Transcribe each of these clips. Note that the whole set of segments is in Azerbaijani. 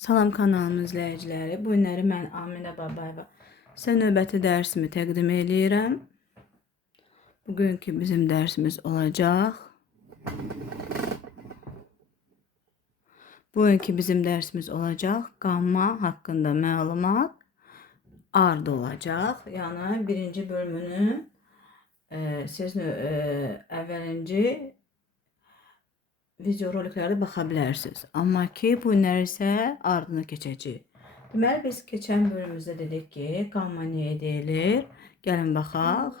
Salam kanalımın izləyiciləri. Bu günləri mən Aminə Babayeva sizə növbəti dərsimi təqdim eləyirəm. Bugünkü bizim dərsimiz olacaq. Qamma haqqında məlumat ard olacaq. Yəni birinci bölümünü siz əvvəlinci videoroliklərdə baxa bilərsiniz. Amma ki, bu günləri isə ardına keçəcəyik. Deməli, biz keçən bölümümüzdə dedik ki, qamma niyə deyilir? Gəlin baxaq.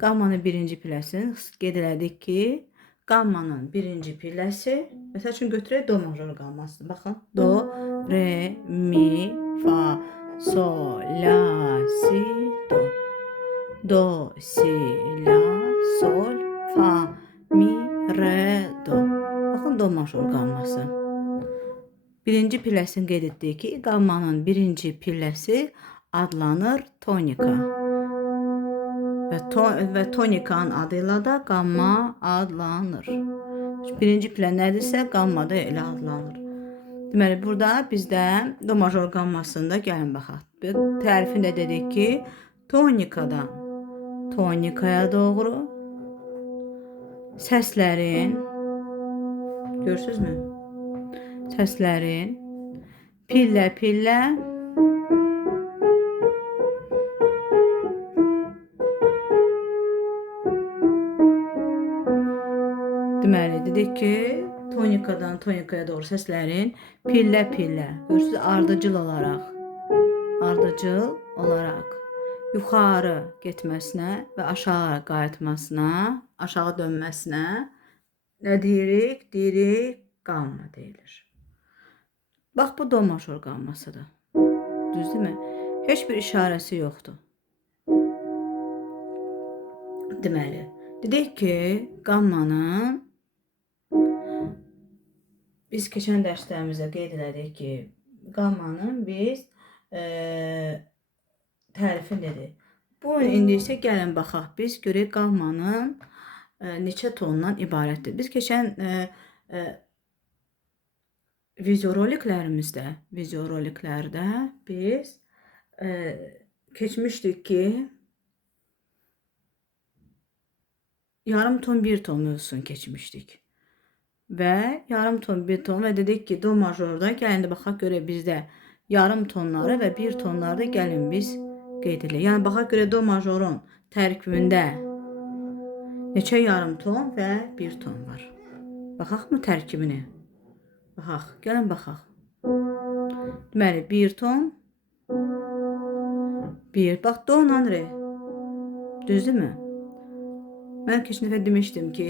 Qammanın birinci pilləsini qeyd elədik ki, qammanın birinci pilləsi, məsəl üçün götürək do major qammasını. Baxın, do, re, mi, fa, sol, la, si, do. Do, si, la, sol, fa, mi, re, do. Baxın, do major qamması. Birinci pilləsini qeyd etdik ki, qammanın birinci pilləsi adlanır tonika. Və tonikanın adıyla da qamma adlanır. Birinci pillə nədirsə, qamma da elə adlanır. Deməli, burada bizdə do major qammasında gəlin baxaq. Tərifində dedik ki, tonikadan tonikaya doğru səslərin, görürsünüzmü? Səslərin pillə-pillə deməli, dedik ki, tonikadan tonikaya doğru səslərin pillə-pillə, görürsünüz, ardıcıl olaraq yuxarı getməsinə və aşağı qayıtmasına, aşağı dönməsinə nə deyirik? Deyirik, qamma deyilir. Bax, bu do major qammasıdır. Düzdürmü? Heç bir işarəsi yoxdur. Deməli, dedik ki, qammanın biz keçən dərslərimizdə qeyd elədik ki, qammanın biz tərifini dedik. Bu indi isə gəlin baxaq, biz görək qammanın neçə tondan ibarətdir. Biz keçən videoroliklərdə biz keçmişdik ki, yarım ton, bir ton mövzusunu keçmişdik. Və yarım ton, bir ton və dedik ki, do majorda gəlin də baxaq görə bizdə yarım tonları və bir tonları da gəlin biz qeyd edək. Yəni baxaq görə do majorun tərkibində neçə yarım ton və bir ton var. Baxaq mı tərkibini? Baxaq, gəlin baxaq. Deməli, bir ton, bir, bax, do ilə re. Düzdürmü? Mən keçən dəfə demişdim ki,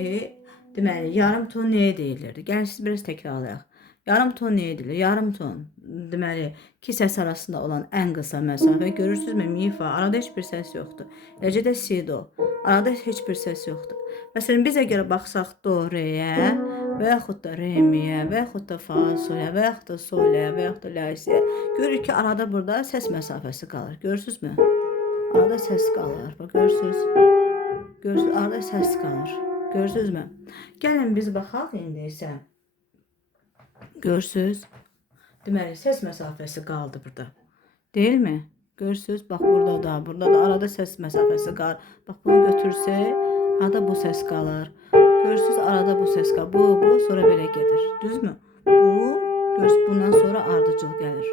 deməli, yarım ton nəyə deyilirdi? Gəlin siz biraz təkrarlayaq. Yarım ton nəyə deyilir? Yarım ton, deməli, iki səs arasında olan ən qısa məsafə. Görürsünüzmü? Mi, fa, arada heç bir səs yoxdur. Eləcə də si, do. Arada heç bir səs yoxdur. Məsələn, biz əgər baxsaq do, reyə, və yaxud da re, miyə, və yaxud da fa, solə, və yaxud da solə, və yaxud da la, siyə, görürük ki, arada burada səs məsafəsi qalır. Görürsünüzmü? Arada səs qalır. Bax, görürsünüz? Görürsünüz, arada səs qalır. Görürsünüzmü? Gəlin biz baxaq indi isə. Görürsünüz? Deməli, səs məsafəsi qaldı burada. Deyilmi? Görürsünüz? Bax, burada da arada səs məsafəsi qalır. Bax, bunu götürsək, arada bu səs qalır. Görürsünüz, arada bu səs qalır. Bu, sonra belə gedir. Düzdürmü? Bu, görürsünüz, bundan sonra ardıcıl gəlir.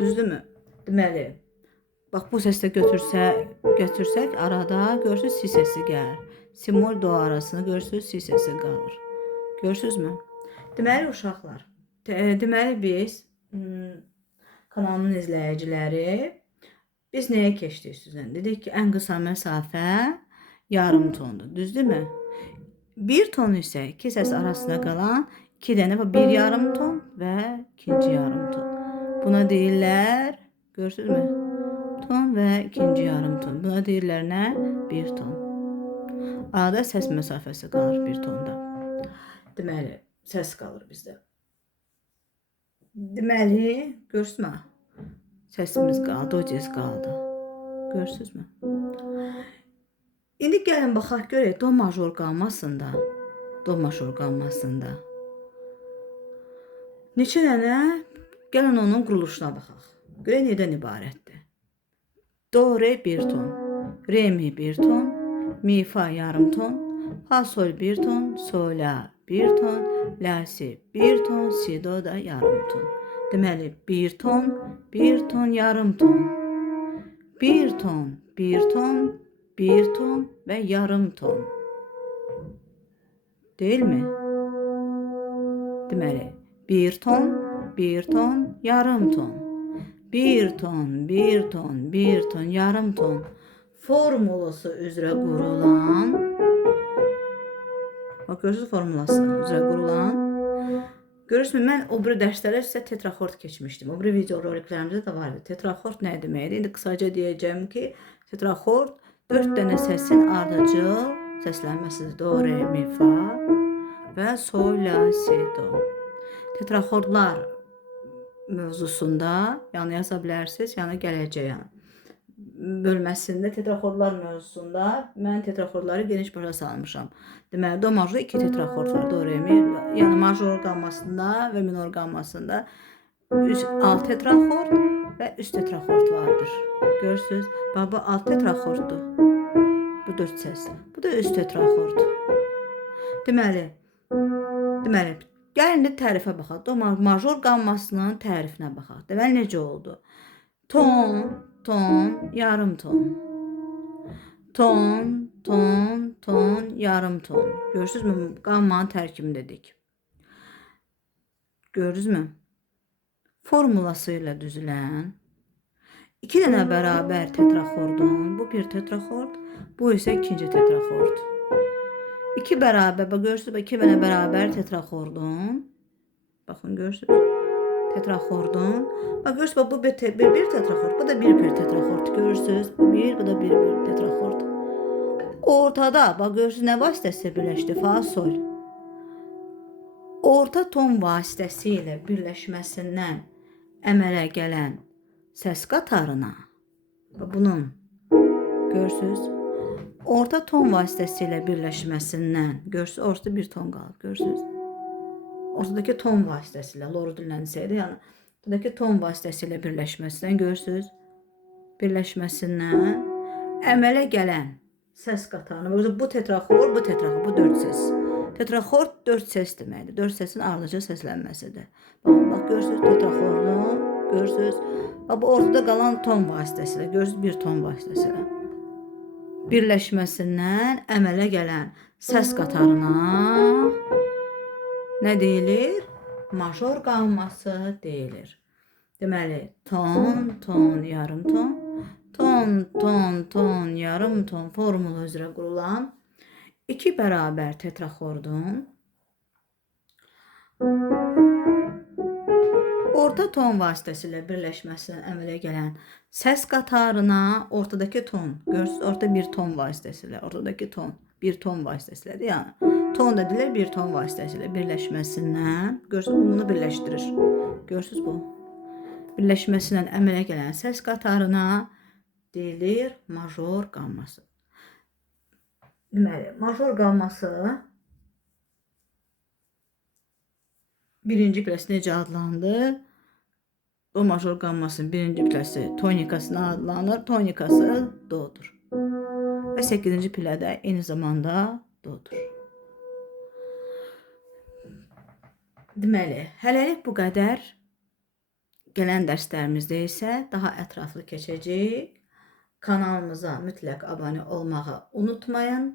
Düzdürmü? Deməli, bax, bu səsdə götürsək, arada görürsünüz, si səsi gəlir. Si, mol, do arasında görürsünüz, si səsi qalır. Görürsünüzmü? Deməli, uşaqlar, deməli biz, kanalımın izləyiciləri, biz nəyə keçdik sizdən? Dedik ki, ən qısa məsafə yarım tondur. Düzdürmü? Bir ton isə iki səs arasında qalan iki dənə, bir yarım ton və ikinci yarım ton. Buna deyirlər, görürsünüzmü? Ton və ikinci yarım ton. Buna deyirlər nə? Bir ton. Arada səs məsafəsi qalır bir tonda. Deməli, səs qalır bizdə. Deməli, görürsünüzmü? Səsimiz qaldı, do cez qaldı. Görürsünüzmü? İndi gəlin baxaq görək do major qammasında neçə dənə Gəlin onun quruluşuna baxaq. Görək nədən ibarətdir. Do, re bir ton, re mi bir ton, mi fa yarım ton, fa sol bir ton, sol la bir ton, la si bir ton, si do da yarım ton. Deməli bir ton yarım ton. Bir ton və yarım ton. Değil mi? Deməli bir ton, yarım ton. Bir ton, yarım ton formulası üzrə qurulan, bax görürsünüz formulası üzrə qurulan. Görürsünüz, mən o biri dərslərə sizə tetraxord keçmişdim. O biri video roliklərimizdə də vardı. Tetraxord nə deməkdir? İndi qısaca deyəcəm ki, tetraxord 4 dənə səsin ardıcıl səslənməsidir. Do, re, mi, fa və sol, la, si, do. Tetraxordlar mövzusunda yəni yaza bilərsiniz, yəni gələcəyəm bölməsində tetraxordlar mövzusunda mən tetraxordları geniş başa salmışam. Deməli do major 2 tetraxord var. Do, re, mi, yəni major qammasında və minor qammasında alt tetraxord və üst tetraxord vardır. Görürsünüz? Bax bu alt tetraxorddur. Bu 4 səs. Bu da üst tetraxord. Deməli gəlin də tərifə baxaq. Do major qammasının tərifinə baxaq. Deməli necə oldu? Ton, yarım ton. Ton, yarım ton. Görürsünüzmü? Qammanın tərkibini dedik. Görürsünüzmü? Formulası ilə düzülən 2 dənə bərabər tetraxordun, bu bir tetraxord, bu isə ikinci tetraxord. 2 bərabər, bax görürsünüz, 2 dənə bərabər tetraxordun. Baxın görürsünüz. Tetraxordun. Bax görürsünüz, bu bir tetraxord, bu da bir tetraxord. Görürsünüz, bu bu da bir tetraxord. Ortada, bax görürsünüz, nə vasitəsilə birləşdi? Fa, sol. Orta ton vasitəsilə birləşməsindən əmələ gələn səs qatarına, bunun görürsünüz, orta ton vasitəsilə birləşməsindən, görürsünüz, ortada bir ton qalıb, görürsünüz. Ortadakı ton vasitəsilə, loru dillənsəydi, yəni ortadakı ton vasitəsilə birləşməsindən, görürsünüz, birləşməsindən əmələ gələn səs qatarına, bu tetraxord, bu 4 səs. Tetraxord 4 səs deməkdir, 4 səsin ardıcıl səslənməsidir. Bax görürsünüz, tetraxordunu, görürsünüz, bu ortada qalan ton vasitəsilə, görürsünüz, bir ton vasitəsilə birləşməsindən əmələ gələn səs qatarına nə deyilir? Major qamması deyilir. Deməli, ton, yarım ton, yarım ton formulu üzrə qurulan 2 bərabər tetraxordun orta ton vasitəsilə birləşməsindən əmələ gələn səs qatarına ortadakı ton, görürsünüz, ortada bir ton vasitəsilə, ortadakı ton, bir ton vasitəsilədir, yəni. Ton da deyilir, bir ton vasitəsilə birləşməsindən, görürsünüz, bunu birləşdirir. Görürsünüz bu. Birləşməsindən əmələ gələn səs qatarına deyilir major qamması. Deməli, major qamması birinci küləsi necə adlanır? O major qammasının birinci küləsi tonikasına adlanır. Tonikası do'dur. Və 8-ci pilədə eyni zamanda do'dur. Deməli, hələlik bu qədər. Gələn dərslərimizdə isə daha ətraflı keçəcək. Kanalımıza mütləq abunə olmağı unutmayın.